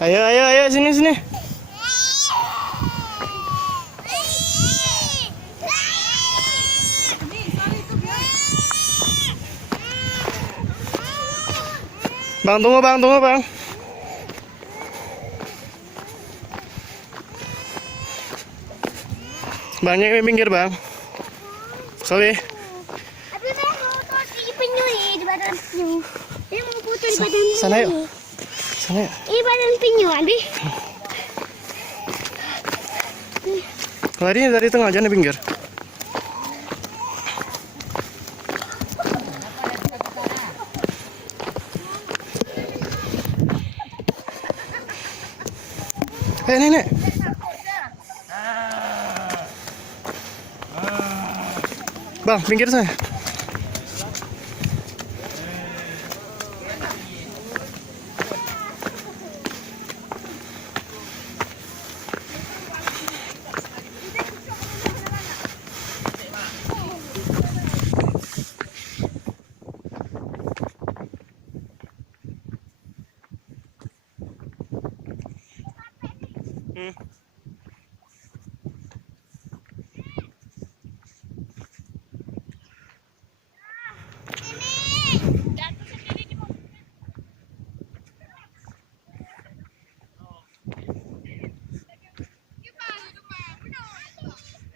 Ayo, sini. Bang, tunggu bang. Bangnya ke pinggir bang. Sorry. Abi mau foto di penyu nih, di badan penyu. Dia mau foto di badan penyu. Sana yuk. Ini badan penyu, Abi. Larinya dari tengah, jangan di pinggir. Nenek. Bang, pinggir saya.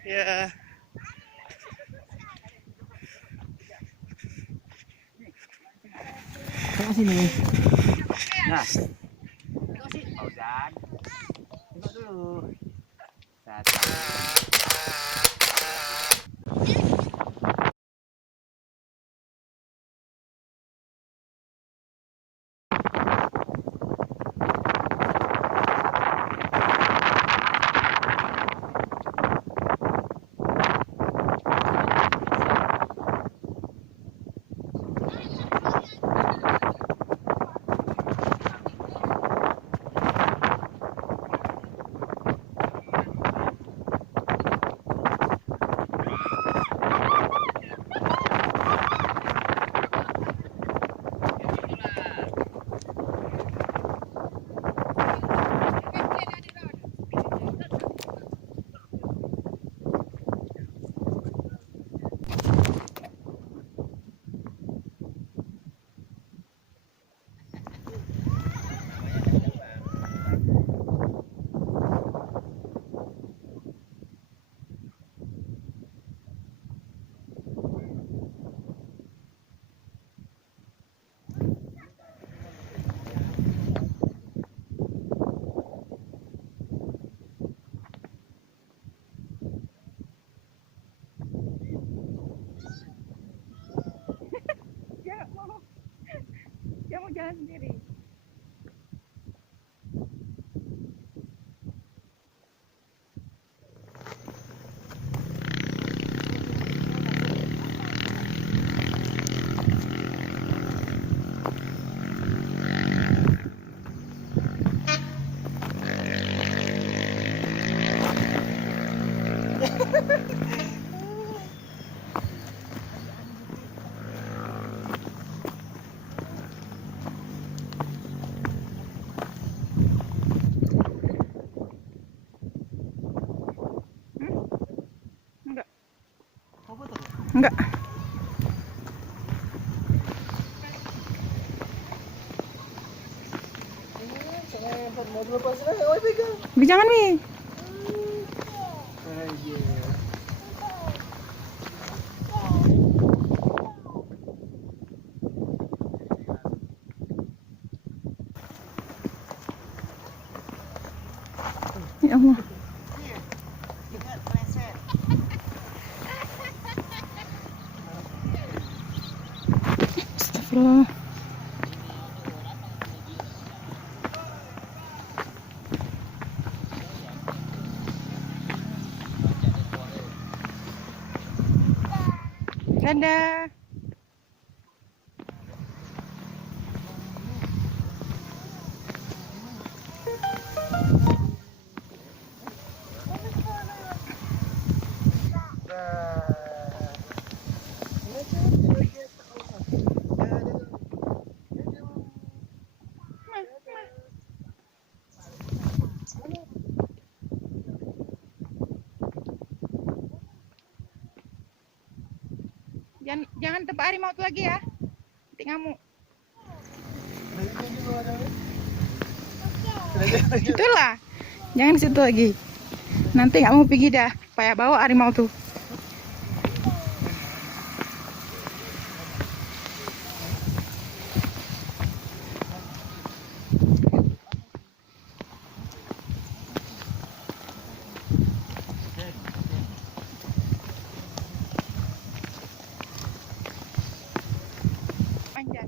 Ya. Sini. Nah. Fauzan. Tengok dulu. Satu. Dia mau jalan sendiri. Enggak. Jangan, Mi. Ya Allah. Ingat preset. Astagfirullah. Dadah. Jangan tempat harimau itu lagi ya. Nanti ngamuk. Itulah. Jangan di situ lagi. Nanti nggak mau pergi dah. Payah bawa harimau tuh. Panjat.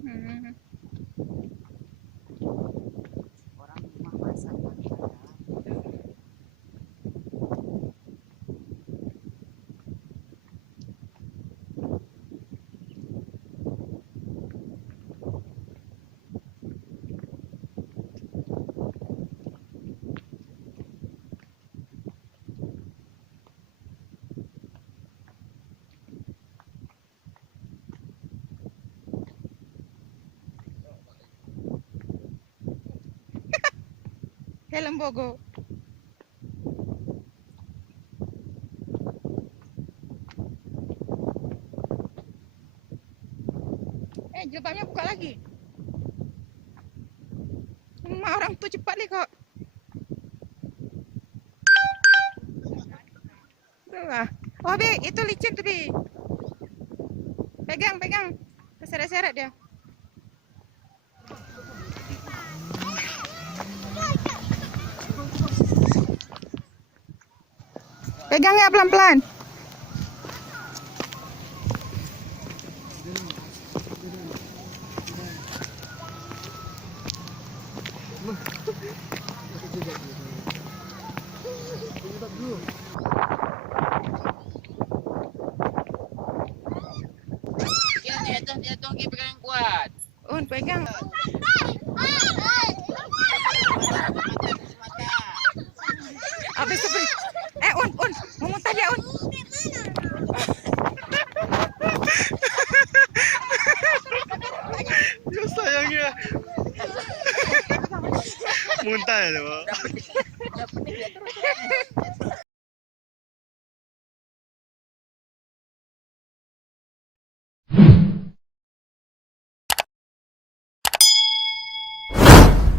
Hmm. Orang rumah masak lagi ada. Helm Bogo. Jilbabnya buka lagi. Emak orang tuh cepat nih kok. Itulah. Oh, Bi, itu licin tuh, Bi. Pegang. Keseret-seret dia. Pegang ya pelan-pelan. Jatuh pegang yang kuat. Pegang. Habis itu. Mau muntah dia, Ya sayangnya. Muntah ya, Pak.